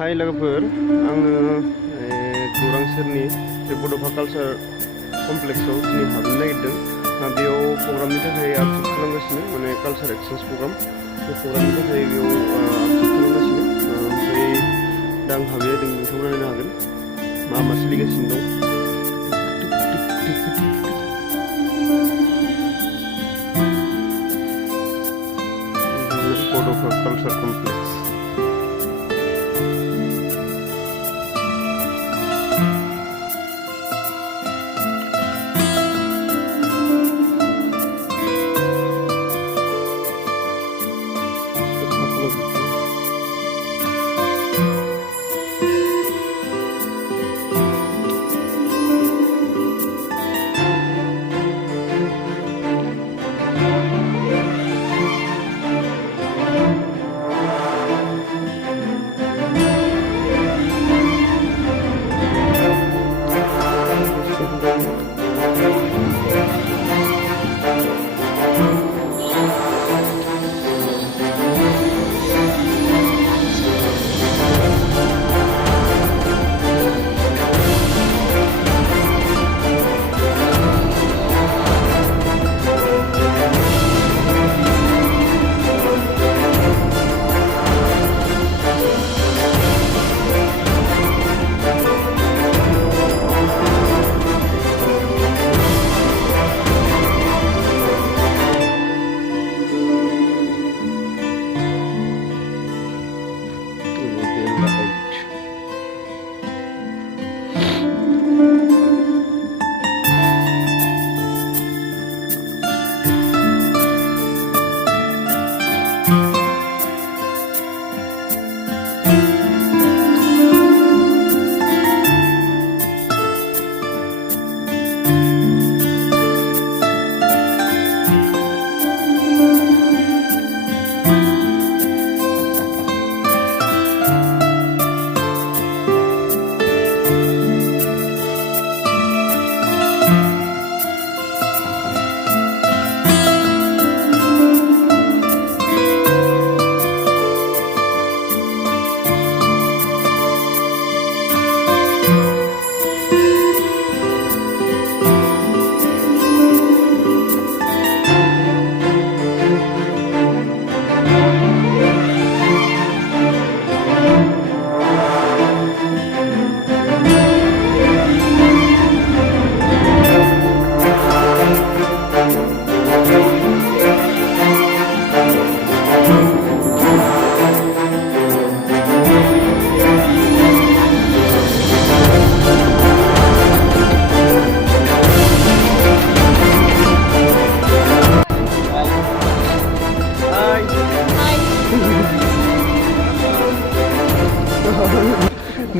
हाय लोगोफोर आङो गौरां सेरनि बे बड'फा कालचार कमप्लेक्सआव दिनै हाबनो नागिरदों। बेयाव प्रग्रामनि थाखाय आपडेट खालामगासिनो माने कालचार एक्सचेन्ज प्रग्राम बे प्रग्रामनि थाखाय बेयाव आपडेट खालामगासिनो ओमफ्राय दा आं हाबैया दों नोंथांमोना नायनो हागोन मा मा सोलिगासिनो दं। बड'फा कालचार कमप्लेक्स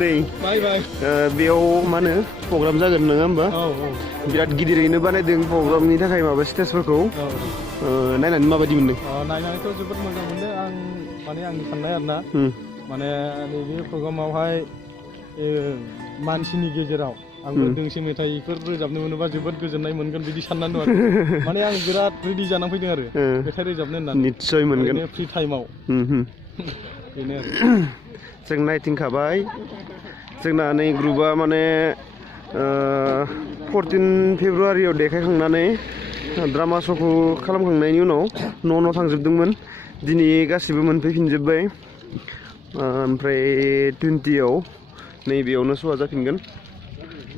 नै बेयाव मा होनो प्रग्राम जागोन नङा होमबा बिराद गिदिरैनो बानायदों प्रग्रामनि थाखाय माबा स्टेजफोरखौ नायनानै माबायदि मोनदों? नायनानैथ' जोबोद मोजां मोनदों आं माने आंनि साननाय आरोना माने नैबे प्रग्रामावहाय मानसिनि गेजेराव आंबो दोंसे मेथाइफोर रोजाबनो मोनोबा जोबोद गोजोननाय मोनगोन बिदि साननानै दं आरो माने आं बिराद रेडि जानानै फैदों आरो मेथाइ रोजाबनो होननानै निस्सय मोनगोन फ्रि टाइमाव बेनो आरो जों नायथिंखाबाय जोंना नै ग्रुपआ माने 14 फेब्रुवारियाव देखायखांनानै ड्रामा श'खौ खालामखांनायनि उनाव न' थांजोबदोंमोन दिनै गासिबो मोनफैफिनजोब्बाय ओमफ्राय 20आव नैबेयावनो श'आ जाफिनगोन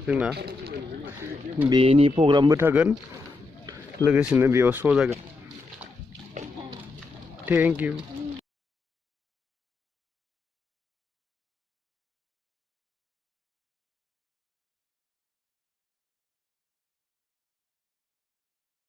जोंना बेनि प्रग्रामबो थागोन लोगोसेनो बेयाव श' जागोन। Thank you.